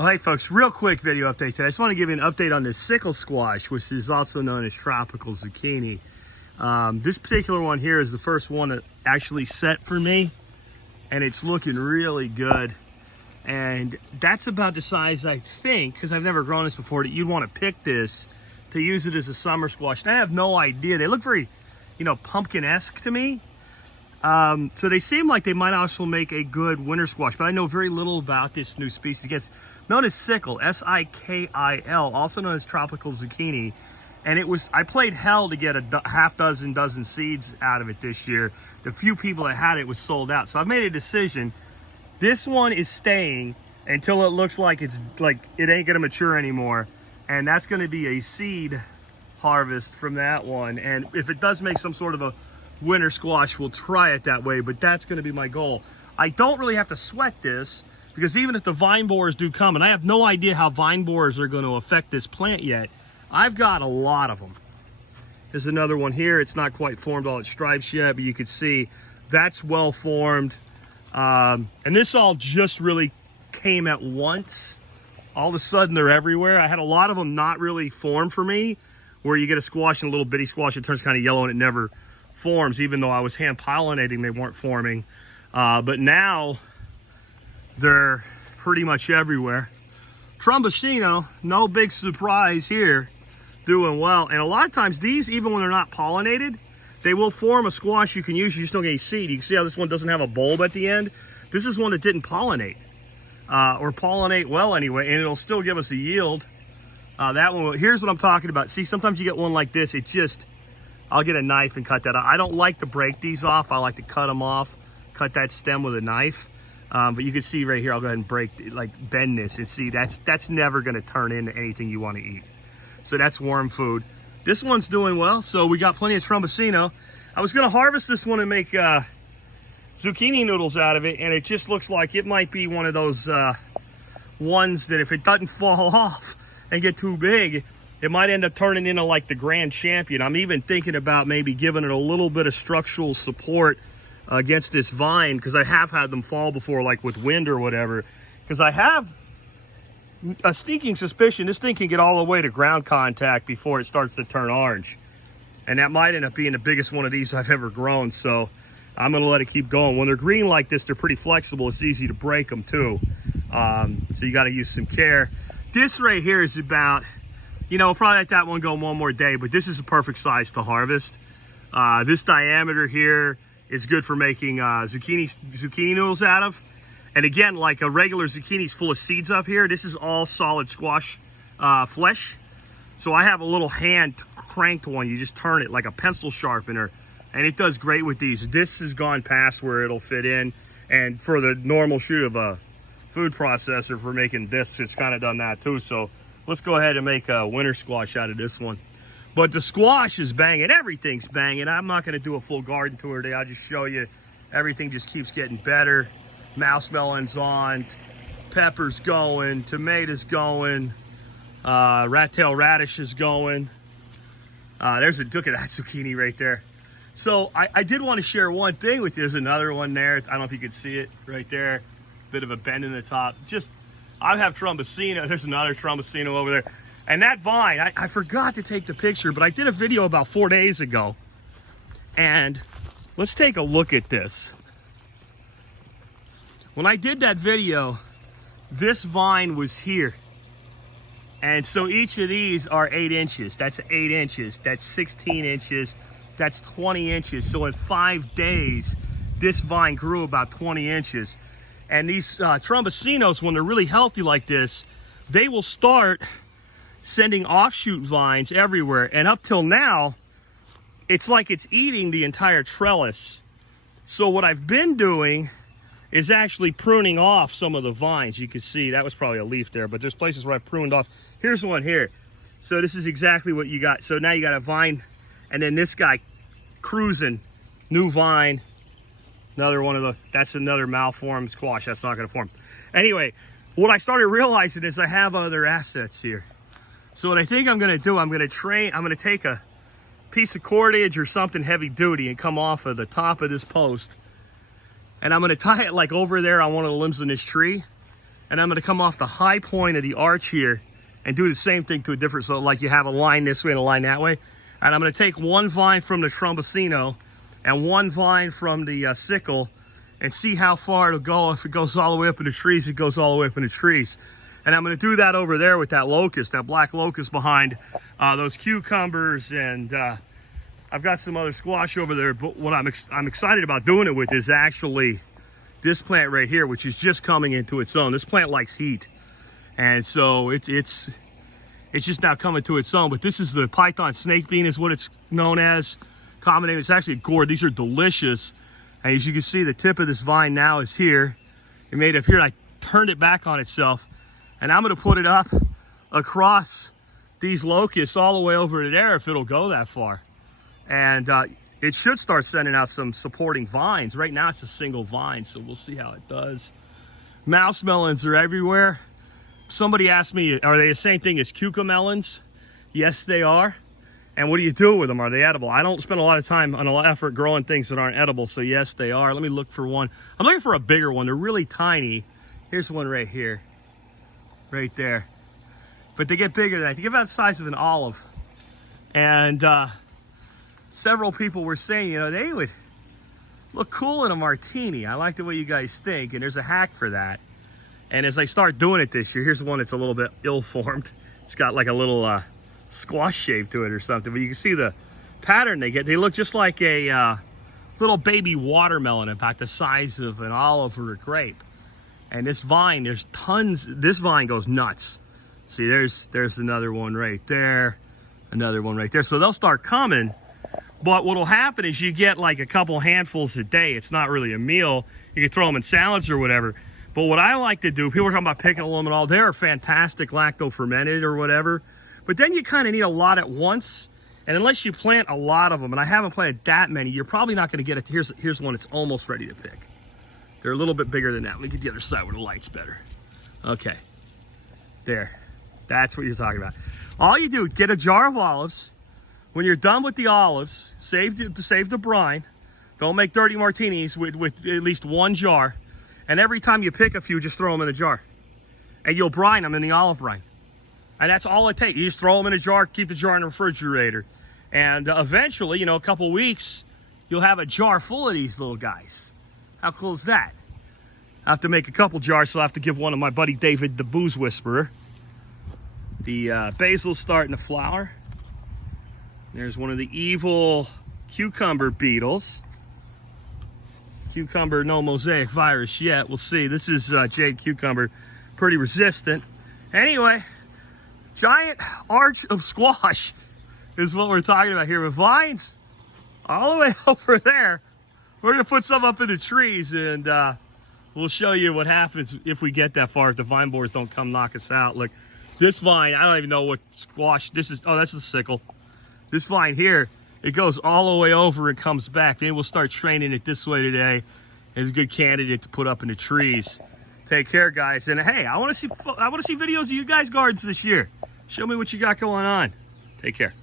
Well, hey folks, real quick video update today. I just want to give you an update on this sickle squash, which is also known as tropical zucchini. This particular one here is the first one that actually set for me, and it's looking really good. And that's about the size, I think, because I've never grown this before, that you'd want to pick this to use it as a summer squash. And I have no idea. They look very, pumpkin-esque to me. So they seem like they might also make a good winter squash, but I know very little about this new species. It gets known as Sikil, S-I-K-I-L, also known as tropical zucchini. And I played hell to get a dozen seeds out of it this year. The few people that had it was sold out. So I've made a decision. This one is staying until it looks like it ain't gonna mature anymore. And that's gonna be a seed harvest from that one. And if it does make some sort of a winter squash, we'll try it that way, but that's gonna be my goal. I don't really have to sweat this, because even if the vine borers do come, and I have no idea how vine borers are gonna affect this plant yet, I've got a lot of them. There's another one here. It's not quite formed all its stripes yet, but you can see that's well formed. And this all just really came at once. All of a sudden they're everywhere. I had a lot of them not really form for me, where you get a squash and a little bitty squash, it turns kind of yellow and it never forms. Even though I was hand pollinating, they weren't forming. But now they're pretty much everywhere. Trombosino, no big surprise here, doing well. And a lot of times these, even when they're not pollinated, they will form a squash you can use. You just don't get any seed. You can see how this one doesn't have a bulb at the end. This is one that didn't pollinate, or pollinate well anyway, and it'll still give us a yield. That one, here's what I'm talking about. See, sometimes you get one like this, I'll get a knife and cut that out. I don't like to break these off. I like to cut them off, cut that stem with a knife. But you can see right here, I'll go ahead and bend this, and see that's never gonna turn into anything you wanna eat. So that's worm food. This one's doing well, so we got plenty of trombosino. I was gonna harvest this one and make zucchini noodles out of it, and it just looks like it might be one of those ones that if it doesn't fall off and get too big, it might end up turning into like the grand champion. I'm even thinking about maybe giving it a little bit of structural support against this vine, because I have had them fall before, like with wind or whatever. Because I have a sneaking suspicion this thing can get all the way to ground contact before it starts to turn orange. And that might end up being the biggest one of these I've ever grown. So I'm gonna let it keep going. When they're green like this, they're pretty flexible. It's easy to break them too. So you gotta use some care. This right here is about, we'll probably let that one go one more day, but this is a perfect size to harvest. This diameter here is good for making zucchini noodles out of. And again, like a regular zucchini's full of seeds up here, this is all solid squash flesh. So I have a little hand cranked one. You just turn it like a pencil sharpener, and it does great with these. This has gone past where it'll fit in, and for the normal shoot of a food processor for making this, it's kind of done that too. So let's go ahead and make a winter squash out of this one. But the squash is banging. Everything's banging. I'm not going to do a full garden tour today. I'll just show you everything just keeps getting better. Mouse melons on, peppers going, tomatoes going, rat tail radish is going. Look at that zucchini right there. So I did want to share one thing with you. There's another one there. I don't know if you can see it right there. Bit of a bend in the top. I have trombosino. There's another trombosino over there. And that vine, I forgot to take the picture, but I did a video about 4 days ago. And let's take a look at this. When I did that video, this vine was here. And so each of these are 8 inches. That's 8 inches. That's 16 inches. That's 20 inches. So in 5 days, this vine grew about 20 inches. And these trombosinos, when they're really healthy like this, they will start sending offshoot vines everywhere. And up till now, it's like it's eating the entire trellis. So what I've been doing is actually pruning off some of the vines. You can see that was probably a leaf there, but there's places where I've pruned off. Here's one here. So this is exactly what you got. So now you got a vine, and then this guy cruising, new vine. Another one of that's another malformed squash. That's not gonna form. Anyway, what I started realizing is I have other assets here. So what I think I'm gonna do, I'm gonna take a piece of cordage or something heavy duty and come off of the top of this post. And I'm gonna tie it like over there on one of the limbs of this tree. and I'm gonna come off the high point of the arch here and do the same thing to a different, so like you have a line this way and a line that way. And I'm gonna take one vine from the Trombocino and one vine from the Sikil and see how far it'll go. If it goes all the way up in the trees, it goes all the way up in the trees. And I'm gonna do that over there with that locust, that black locust behind those cucumbers, and I've got some other squash over there. But what I'm excited about doing it with is actually this plant right here, which is just coming into its own. This plant likes heat. And so it's just now coming to its own. But this is the python snake bean is what it's known as. Common name, it's actually a gourd. These are delicious. And as you can see, the tip of this vine now is here. It made up here, and I turned it back on itself. And I'm gonna put it up across these locusts all the way over to there if it'll go that far. And it should start sending out some supporting vines. Right now it's a single vine, so we'll see how it does. Mouse melons are everywhere. Somebody asked me, are they the same thing as cucamelons? Yes, they are. And what do you do with them? Are they edible? I don't spend a lot of time and a lot of effort growing things that aren't edible, so yes, they are. Let me look for one. I'm looking for a bigger one. They're really tiny. Here's one right here, right there. But they get bigger than that. They get about the size of an olive. And several people were saying, you know, they would look cool in a martini. I like the way you guys think, and there's a hack for that. And as I start doing it this year, here's one that's a little bit ill-formed. It's got like a little squash shape to it or something. But you can see the pattern they get. They look just like a little baby watermelon, about the size of an olive or a grape. And this vine, there's tons. This vine goes nuts. See, there's another one right there, another one right there. So they'll start coming. But what'll happen is you get like a couple handfuls a day. It's not really a meal. You can throw them in salads or whatever. But what I like to do, people are talking about picking them and all, they're fantastic lacto-fermented or whatever. But then you kind of need a lot at once. And unless you plant a lot of them, and I haven't planted that many, you're probably not going to get it. Here's one that's almost ready to pick. They're a little bit bigger than that. Let me get the other side where the light's better. Okay. There. That's what you're talking about. All you do, get a jar of olives. When you're done with the olives, save the brine. Don't make dirty martinis with at least one jar. And every time you pick a few, just throw them in a jar. And you'll brine them in the olive brine. And that's all it takes. You just throw them in a jar, keep the jar in the refrigerator. And eventually, you know, a couple weeks, you'll have a jar full of these little guys. How cool is that? I have to make a couple jars, so I have to give one to my buddy David, the booze whisperer. The basil's starting to flower. There's one of the evil cucumber beetles. Cucumber, no mosaic virus yet. We'll see. This is jade cucumber, pretty resistant. Anyway, giant arch of squash is what we're talking about here with vines all the way over there. We're gonna put some up in the trees, and we'll show you what happens if we get that far, if the vine borers don't come knock us out. Look, this vine, I don't even know what squash this is. Oh, that's the Sikil. This vine here, it goes all the way over and comes back. Maybe we'll start training it this way today. It's a good candidate to put up in the trees. Take care, guys. And hey, I want to see videos of you guys' gardens this year. Show me what you got going on. Take care.